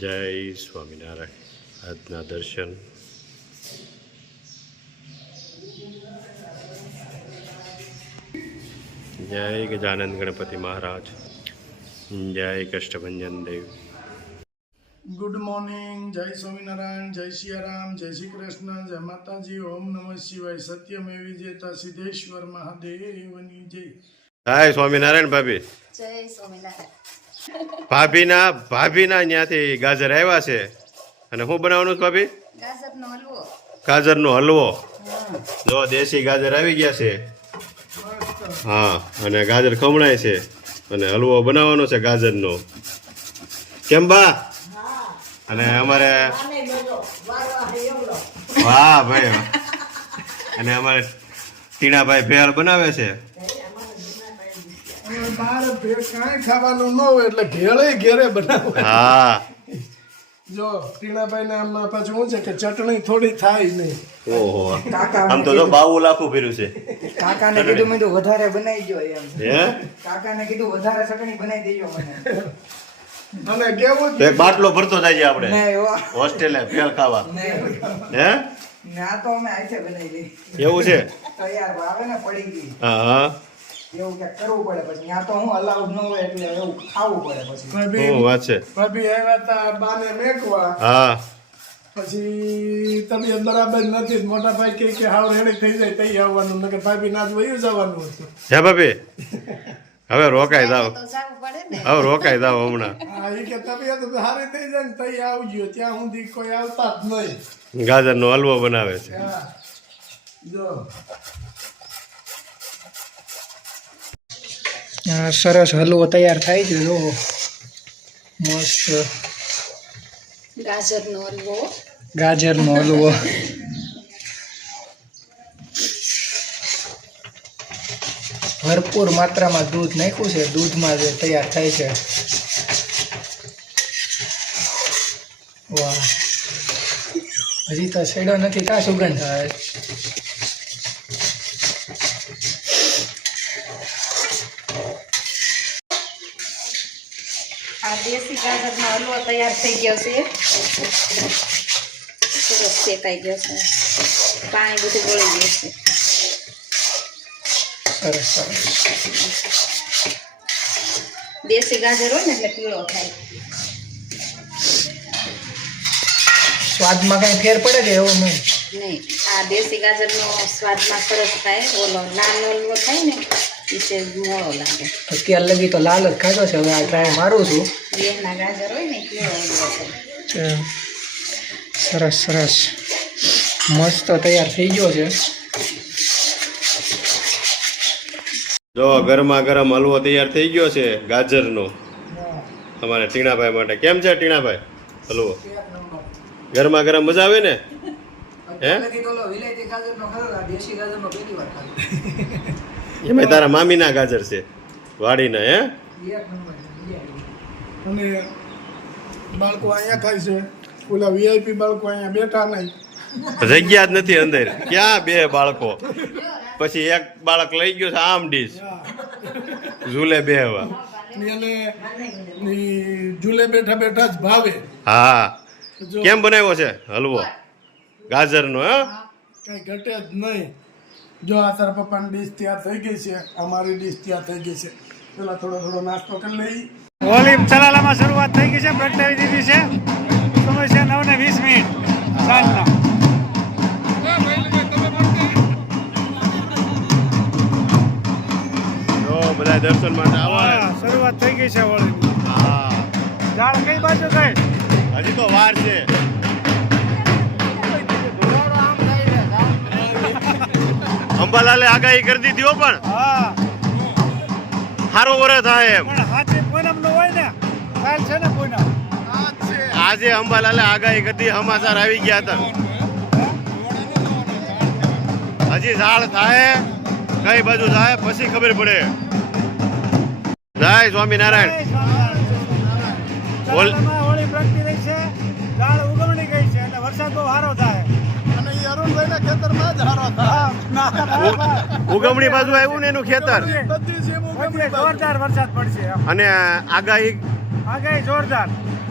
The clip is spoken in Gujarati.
જય સ્વામિનારાયણ. આજના દર્શન જય ગજાનંદ ગણપતિ મહારાજ, જય કષ્ટભંજન દેવ. Good morning. જય સ્વામિનારાયણ, જય સિયારામ, જય શ્રી કૃષ્ણ, જય માતાજી. ઓમ નમઃ શિવાય. સત્યમેવી જયતા સિદ્ધેશ્વર મહાદેવની જય. જય સ્વામિનારાયણ ભાભી. જય સ્વામિનારાયણ. ભાભીના ત્યાંથી ગાજર આવ્યા છે. અને શું બનાવવાનું છે ભાભી? ગાજરનો હલવો. ગાજરનો હલવો. જો દેશી ગાજર આવી ગયા છે. હા, અને ગાજર ખમણાય છે અને હલવો બનાવવાનો છે ગાજરનો. કેમ બા? અને અમારે વાહ ભાઈ, અને અમારે ટીણાભાઈ ભેળ બનાવે છે. મારે કાંઈ ખાવાનું ન હોય એટલે ઘેરે ઘેરે બનાવે. હા, જો ટીણાભાઈ ને આમાં પાછું શું છે કે ચટણી થોડી થાય નહીં. ઓહો, આમ તો જો બાવું લાખું ભર્યું છે. કાકાને કીધું મેં તો વધારે બનાવી દો એમ. હે, કાકાને કીધું વધારે ચટણી બનાવી દેજો મને. અને કેવું એક બાટલો ભરતો જાય છે આપણે નહીં હો. હોસ્ટેલે ભેળ ખાવા. નહીં. હે, ના તો અમે આઈથે બનાવી દઈ. એવું છે? તૈયાર આવે ને પડી ગઈ. હા હા, એવું ક્યાંક કરવું પડે પછી. ત્યાં તો હું અલાઉડ ન હોય એટલે એવું ખાવું પડે પછી. ભાભી શું વાત છે? ભાભી આવ્યા તા બાને મેકવા, હા, પછી તબિયત બરાબર નથી. મોટા ભાઈ કે હાવ રેડી થઈ જાય તઈ આવવાનું, નકર ભાભી ના વયું જવાનું હતું. હે ભાભી, હવે રોકાઈ જાવ. તો જાવું પડે ને. હવે રોકાઈ જાવ હમણાં. હા, એ કે તબિયત સારી થઈ જાય ને તઈ આવજો. ત્યાં સુધી કોઈ આવતા જ નહીં. ગાજરનો હલવો બનાવે છે. હા, જો સરસ હલવો તૈયાર થાય છે. જો મસ્ત ગાજરનો હલવો. ગાજરનો હલવો. ભરપૂર માત્રામાં દૂધ નાખ્યું છે. દૂધમાં જે તૈયાર થાય છે. વાહ, હજી તો છેડો નથી. કા સુગંધ આવે. આ દેશી ગાજરનો હલવો તૈયાર થઈ ગયો છે. સરસ શેકાઈ ગયો છે. પાણી બધું ગળી ગયું છે. સરસ સરસ. દેશી ગાજર હોય ને એટલે પીળો થાય. સ્વાદમાં કઈ ફેર પડે કે એવું નહીં? નહીં, આ દેશી ગાજરનો સ્વાદમાં સરસ થાય. ઓલો નાનો હલવો થાય ને એ છે મોળો લાગે. અત્યાર લગી તો લાલ જ ખાધો છે. હવે આ ટ્રાય મારું છું. દેશના ગાજર હોય ને પીળો હલવો થાય. સરસ સરસ મસ્ત તૈયાર થઈ ગયો છે. જો ગરમા ગરમ હલવો તૈયાર થઈ ગયો છે ગાજરનો, અમારે ટીણાભાઈ માટે. કેમ છે ટીણાભાઈ હલવો? ગરમા ગરમ મજા આવે ને? હે, એમાં તારા મામીના ગાજર છે વાડીના. હે, અને બાળકો અહીંયા ખાય છે. ઓલા વીઆઈપી બાળકો અહીંયા બેઠા નહીં. જગ્યા જ નથી અંદર. ક્યાં બે બાળકો? પછી એક બાળક લઈ ગયો છે આમ ડીશ ઝૂલે બેહવા. એને ઝૂલે બેઠા બેઠા જ ભાવે. હા, કેમ બનાવ્યો છે હલવો ગાજરનો? હે, કઈ ઘટે જ નહીં. જો આ તારા પપ્પાની ડીશ તૈયાર થઈ ગઈ છે, અમારી ડીશ તૈયાર થઈ ગઈ છે. પેલા થોડો થોડો નાસ્તો કરી લઈ. હોલી ચલાલામાં શરૂઆત થઈ ગઈ છે. પ્રગટાવી દીધી છે. સમય છે 9:20 સાંજના. જો બધા દર્શન માટે હા, આવે. શરૂઆત થઈ ગઈ છે હોળી. હા, ઝાડ કઈ બાજુ કઈ? હજી તો વાર છે. અંબાલાલે આગાહી કરી દીધી હો, પણ હા, સારું વરસ થાય એમ. પણ હાથે પૂનમ નો હોય ને. કાલ છે ને પૂનમ. આજે અંબાલાલે આગાહી કરી, સમાચાર આવી ગયા હતા. હજી ઝાડ થાય કઈ બાજુ થાય પછી ખબર પડે. જય સ્વામિનારાયણ. ચલાલામાં હોળી પ્રગટી રહી છે. ઝાડ ઉગમણી ગઈ છે એટલે વરસાદ બહુ સારો થાય. અને એ અરુણભાઈના ખેતરમાં જ હારો થાય. ઉગમણી બાજુ આવ્યું ને એનું ખેતર. બધી સેમ ઉગમણી બાજુ. જોરદાર વરસાદ પડશે. અને આગાહી આગાહી જોરદાર.